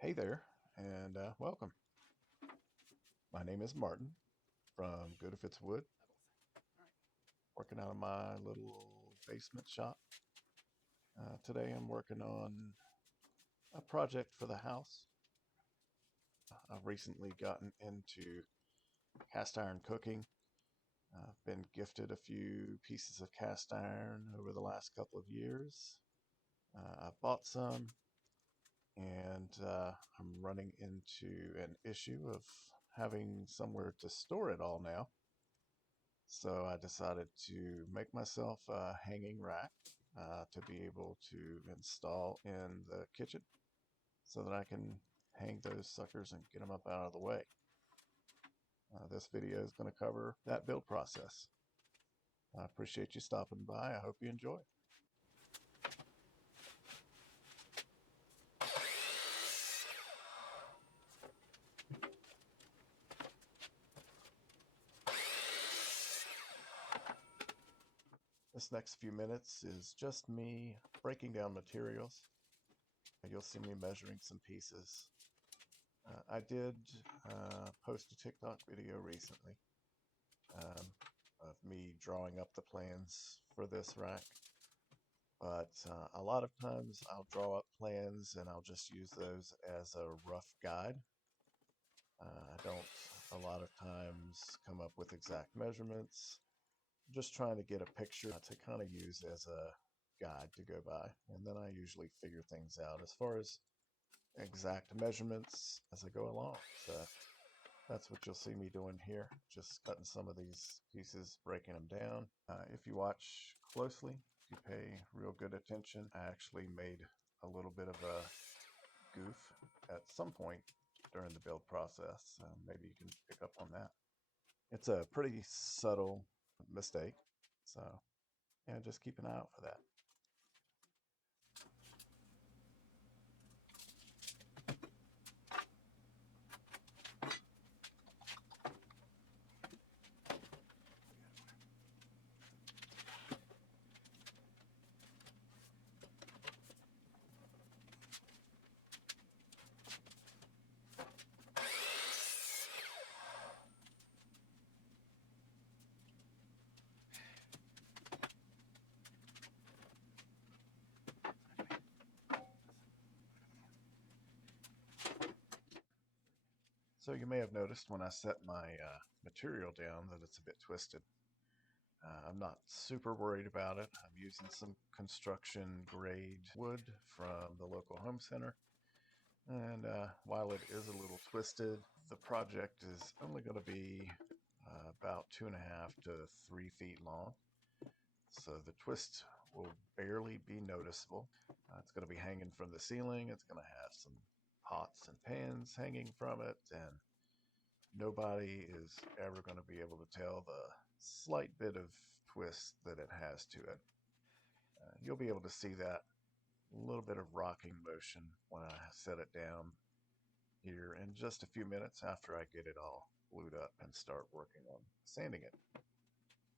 Hey there, and welcome. My name is Martin from Good If It's Wood, working out of my little basement shop. Today I'm working on a project for the house. I've recently gotten into cast iron cooking. I've been gifted a few pieces of cast iron over the last couple of years. I bought some, and I'm running into an issue of having somewhere to store it all now. So I decided to make myself a hanging rack to be able to install in the kitchen so that I can hang those suckers and get them up out of the way. This video is going to cover that build process. I appreciate you stopping by. I hope you enjoy. This next few minutes is just me breaking down materials. You'll see me measuring some pieces. I did post a TikTok video recently of me drawing up the plans for this rack. But a lot of times I'll draw up plans and I'll just use those as a rough guide. I don't a lot of times come up with exact measurements. I'm just trying to get a picture to kind of use as a guide to go by. And then I usually figure things out as far as exact measurements as I go along. So that's what you'll see me doing here, just cutting some of these pieces, breaking them down. If you watch closely, if you pay real good attention, I actually made a little bit of a goof at some point during the build process. Maybe you can pick up on that. It's a pretty subtle mistake, so yeah, just keep an eye out for that. So you may have noticed when I set my material down that it's a bit twisted. I'm not super worried about it. I'm using some construction grade wood from the local home center. And while it is a little twisted, the project is only going to be about 2.5 to 3 feet long. So the twist will barely be noticeable. It's going to be hanging from the ceiling. It's going to have some pots and pans hanging from it, and nobody is ever going to be able to tell the slight bit of twist that it has to it. You'll be able to see that little bit of rocking motion when I set it down here in just a few minutes after I get it all glued up and start working on sanding it.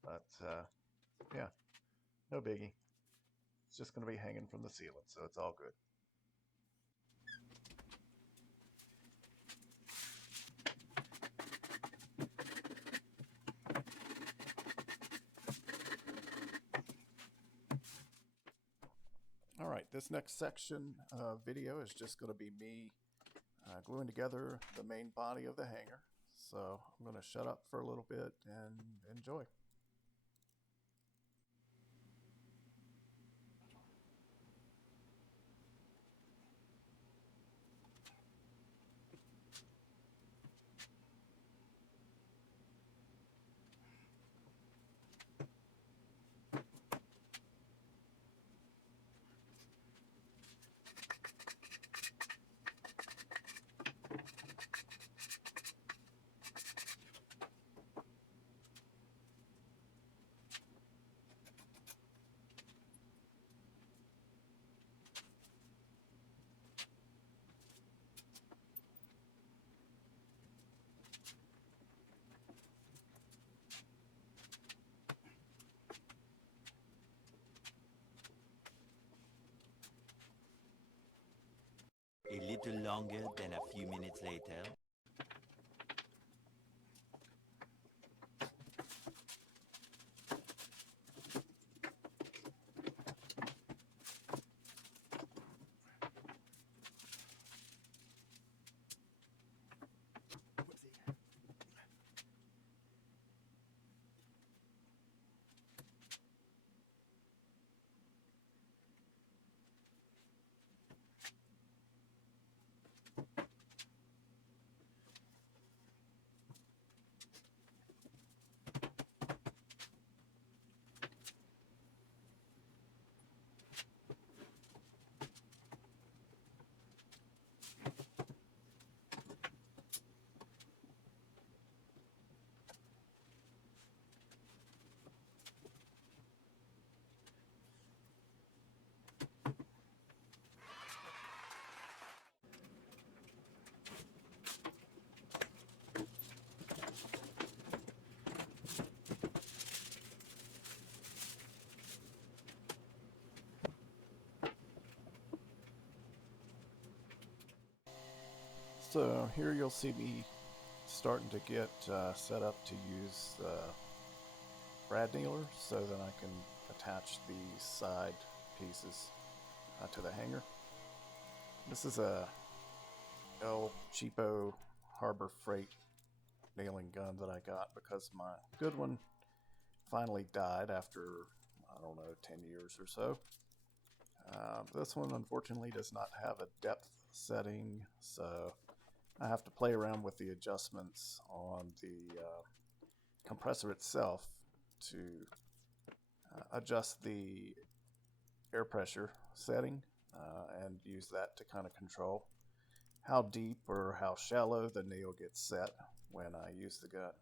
But yeah, no biggie. It's just going to be hanging from the ceiling, so it's all good. All right, this next section of video is just going to be me gluing together the main body of the hanger. So I'm going to shut up for a little bit and enjoy. little longer than a few minutes later. So here you'll see me starting to get set up to use the brad nailer so that I can attach these side pieces to the hanger. This is a old cheapo Harbor Freight nailing gun that I got because my good one finally died after, I don't know, 10 years or so. This one unfortunately does not have a depth setting, so I have to play around with the adjustments on the compressor itself to adjust the air pressure setting and use that to kind of control how deep or how shallow the nail gets set when I use the gun.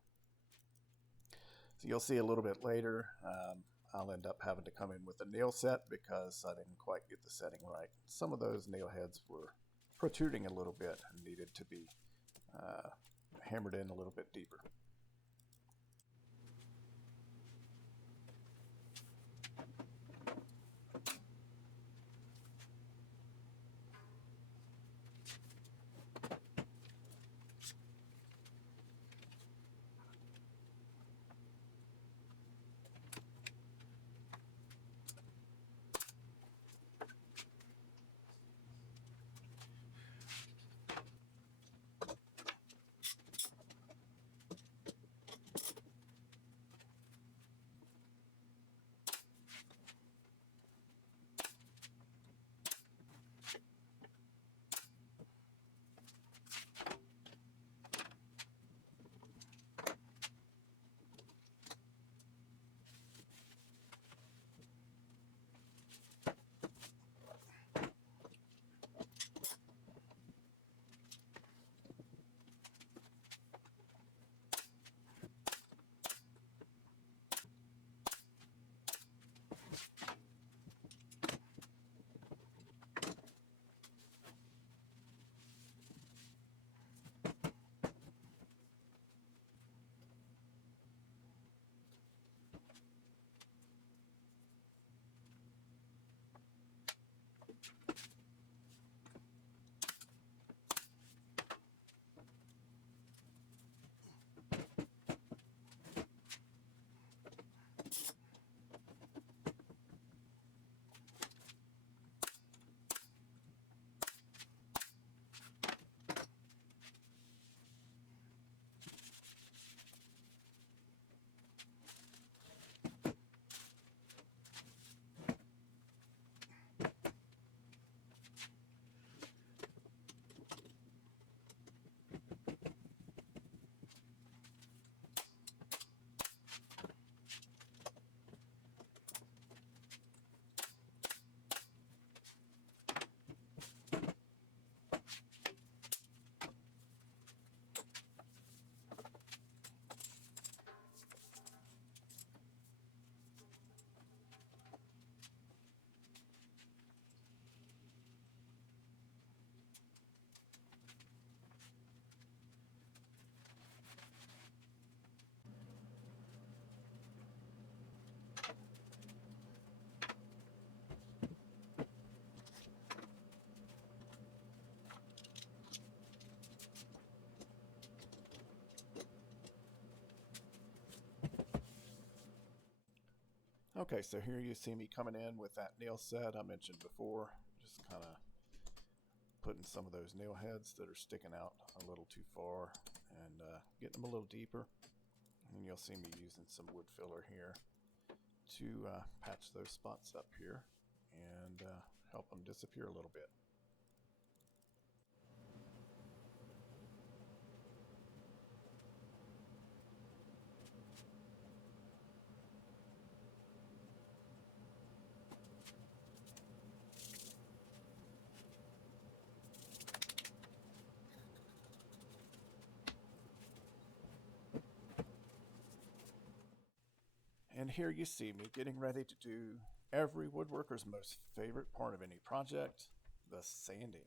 So you'll see a little bit later, I'll end up having to come in with a nail set because I didn't quite get the setting right. Some of those nail heads were protruding a little bit and needed to be hammered in a little bit deeper. Okay, so here you see me coming in with that nail set I mentioned before. Just kind of putting some of those nail heads that are sticking out a little too far and getting them a little deeper. And you'll see me using some wood filler here to patch those spots up here and help them disappear a little bit. And here you see me getting ready to do every woodworker's most favorite part of any project, the sanding.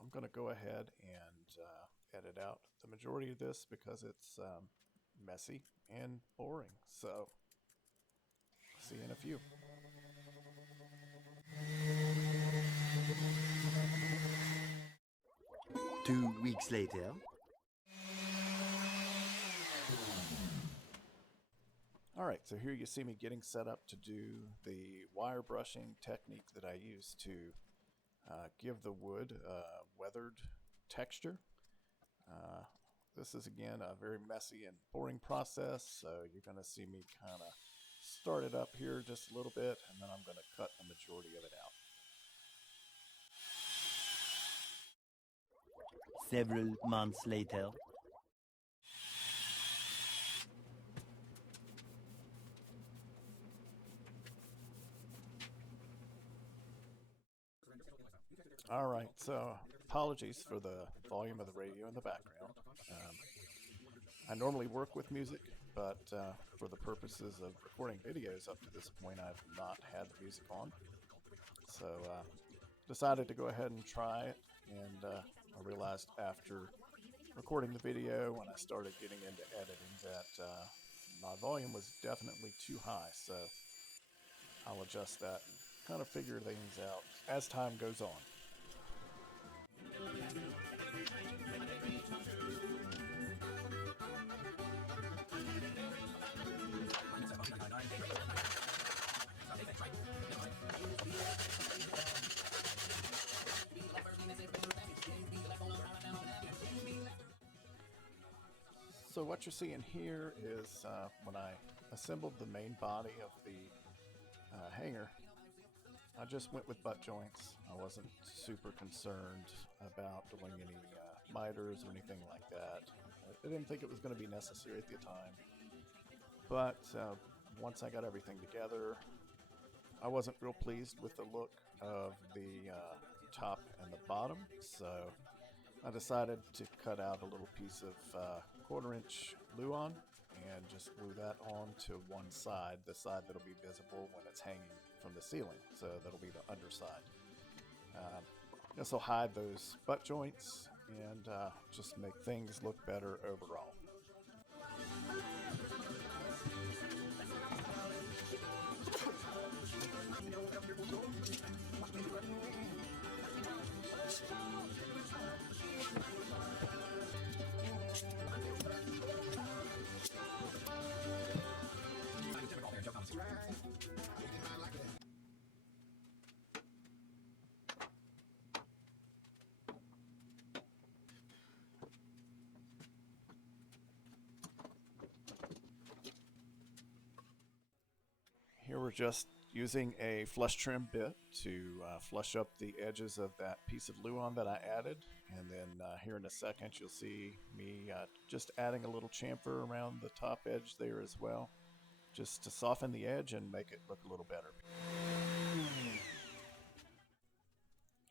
I'm going to go ahead and edit out the majority of this because it's messy and boring. So, see you in a few. 2 weeks later. Alright, so here you see me getting set up to do the wire brushing technique that I use to give the wood a weathered texture. This is again a very messy and boring process, so you're going to see me kind of start it up here just a little bit, and then I'm going to cut the majority of it out. Several months later. Alright, so apologies for the volume of the radio in the background. I normally work with music, but for the purposes of recording videos up to this point, I've not had the music on. So decided to go ahead and try it, and I realized after recording the video, when I started getting into editing, that my volume was definitely too high. So I'll adjust that and kind of figure things out as time goes on. So what you're seeing here is when I assembled the main body of the hanger, I just went with butt joints. I wasn't super concerned about doing any miters or anything like that. I didn't think it was going to be necessary at the time. But once I got everything together, I wasn't real pleased with the look of the top and the bottom. So I decided to cut out a little piece of 1/4 inch luan and just glue that on to one side, the side that'll be visible when it's hanging from the ceiling. So that'll be the underside. This will hide those butt joints and just make things look better overall. Here we're just using a flush trim bit to flush up the edges of that piece of luan that I added. And then here in a second you'll see me just adding a little chamfer around the top edge there as well, just to soften the edge and make it look a little better.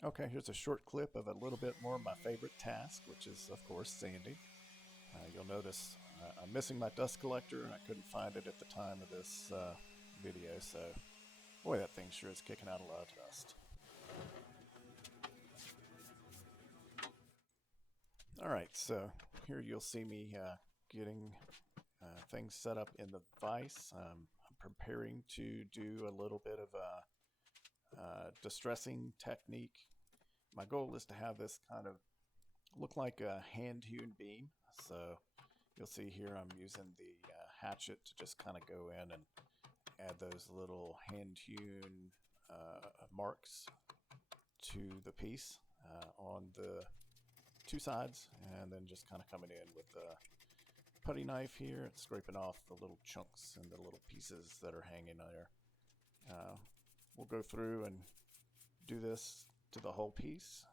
Okay, here's a short clip of a little bit more of my favorite task, which is of course sanding. You'll notice I'm missing my dust collector and I couldn't find it at the time of this video, so boy, that thing sure is kicking out a lot of dust. Alright, so here you'll see me getting things set up in the vise. I'm preparing to do a little bit of a distressing technique. My goal is to have this kind of look like a hand-hewn beam. So you'll see here I'm using the hatchet to just kind of go in and add those little hand-hewn marks to the piece on the two sides, and then just kind of coming in with the putty knife here and scraping off the little chunks and the little pieces that are hanging there. We'll go through and do this to the whole piece,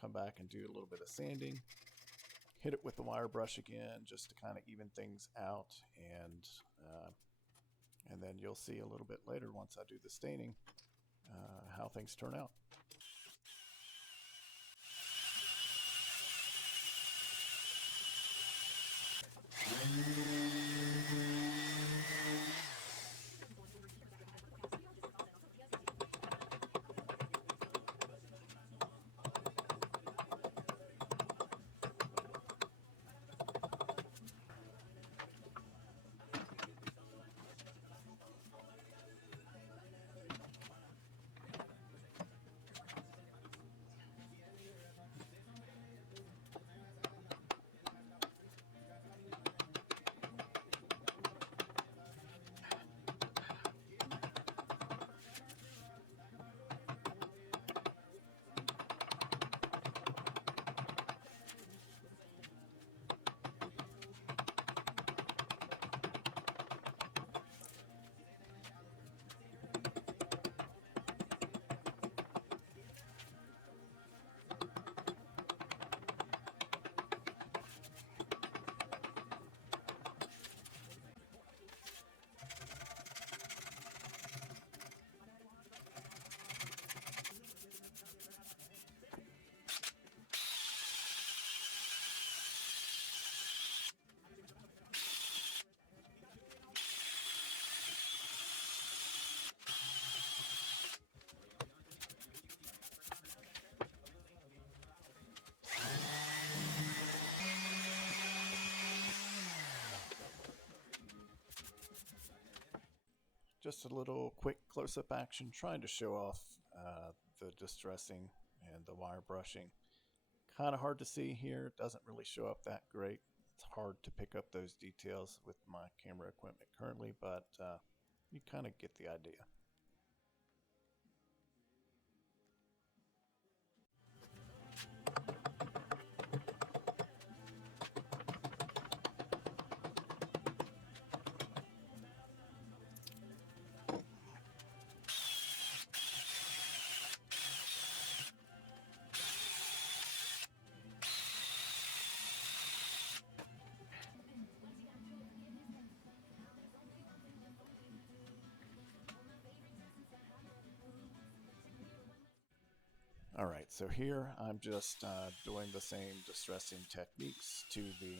come back and do a little bit of sanding, hit it with the wire brush again just to kind of even things out, and then you'll see a little bit later once I do the staining how things turn out. Just a little quick close-up action trying to show off the distressing and the wire brushing. Kind of hard to see here, it doesn't really show up that great. It's hard to pick up those details with my camera equipment currently, but you kind of get the idea. Alright, so here I'm just doing the same distressing techniques to the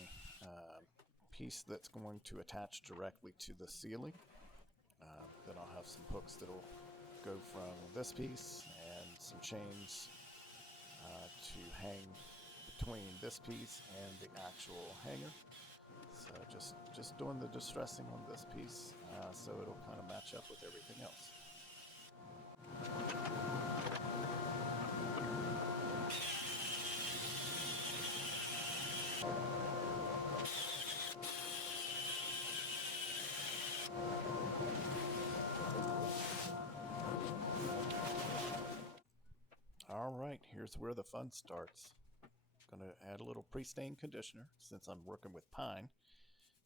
piece that's going to attach directly to the ceiling. Then I'll have some hooks that'll go from this piece and some chains to hang between this piece and the actual hanger. So just doing the distressing on this piece so it'll kind of match up with everything else. Alright, here's where the fun starts. I'm going to add a little pre-stain conditioner since I'm working with pine.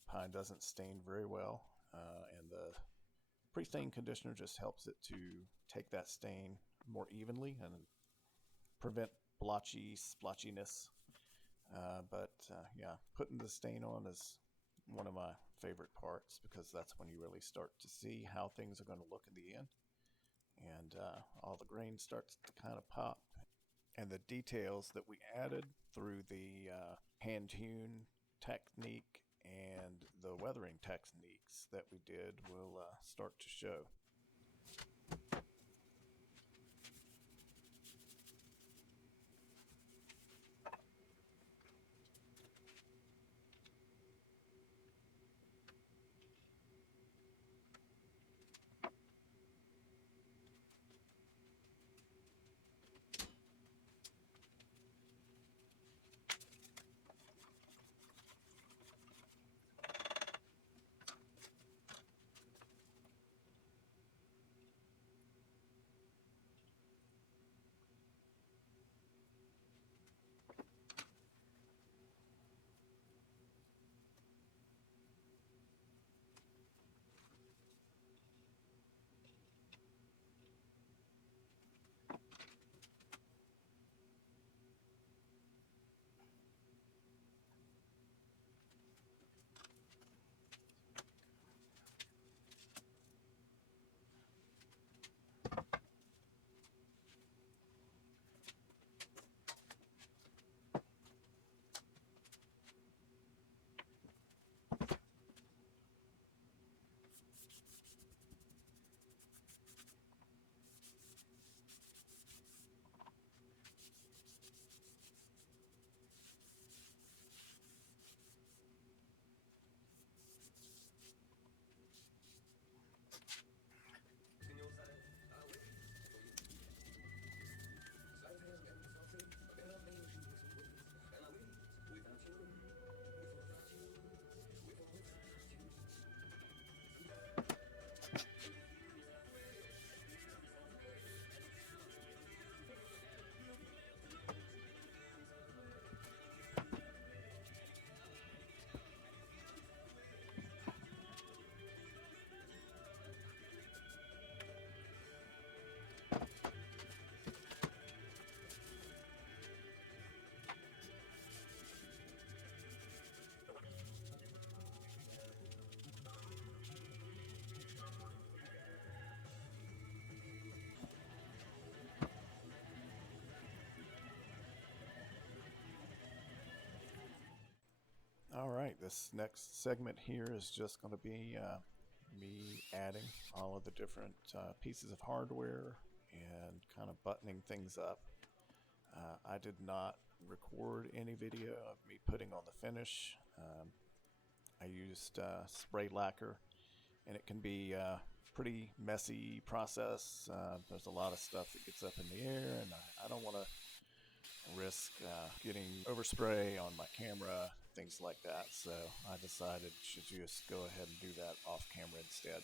Pine doesn't stain very well, and the pre-stain conditioner just helps it to take that stain more evenly and prevent splotchiness. Yeah, putting the stain on is one of my favorite parts because that's when you really start to see how things are going to look in the end. And all the grain starts to kind of pop. And the details that we added through the hand-hewn technique and the weathering techniques that we did will start to show. Alright, this next segment here is just going to be me adding all of the different pieces of hardware and kind of buttoning things up. I did not record any video of me putting on the finish. I used spray lacquer, and it can be a pretty messy process. There's a lot of stuff that gets up in the air, and I don't want to risk getting overspray on my camera, things like that. So I decided to just go ahead and do that off camera instead.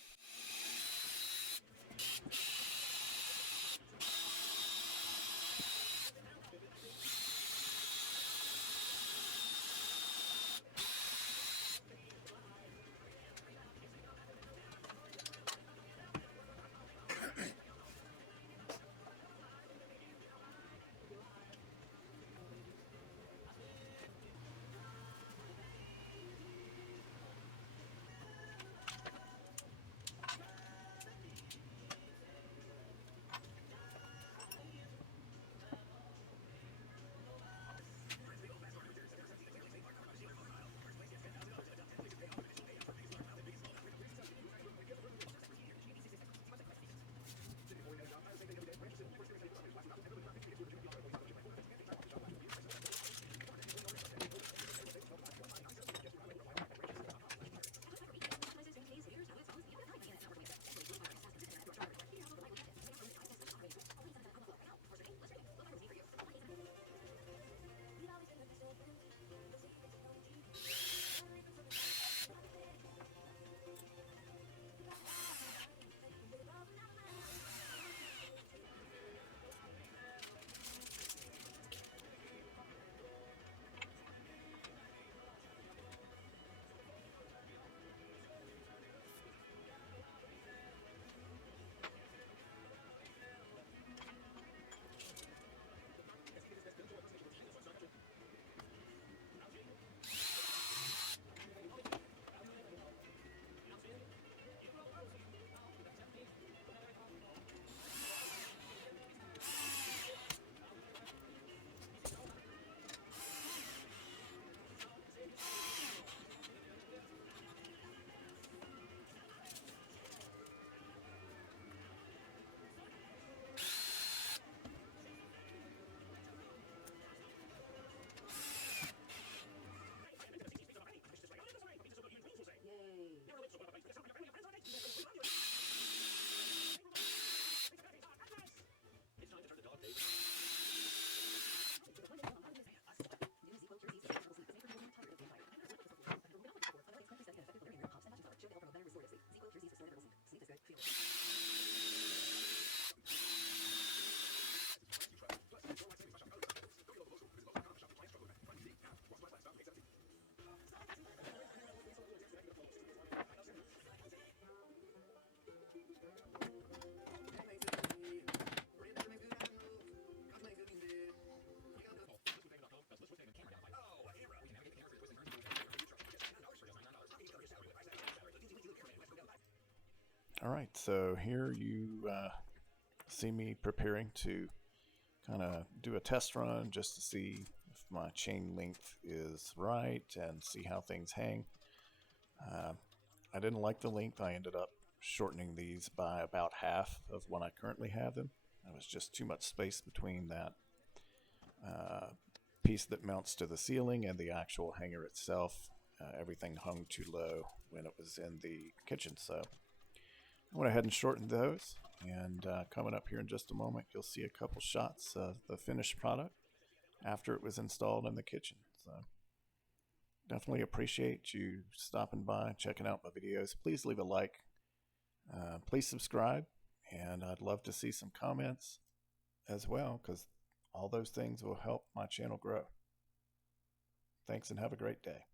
Alright, so here you see me preparing to kind of do a test run just to see if my chain length is right and see how things hang. I didn't like the length. I ended up shortening these by about half of what I currently have them. There was just too much space between that piece that mounts to the ceiling and the actual hanger itself. Everything hung too low when it was in the kitchen, so I went ahead and shortened those, and coming up here in just a moment you'll see a couple shots of the finished product after it was installed in the kitchen. So definitely appreciate you stopping by, checking out my videos. Please leave a like, please subscribe, and I'd love to see some comments as well, because all those things will help my channel grow. Thanks and have a great day.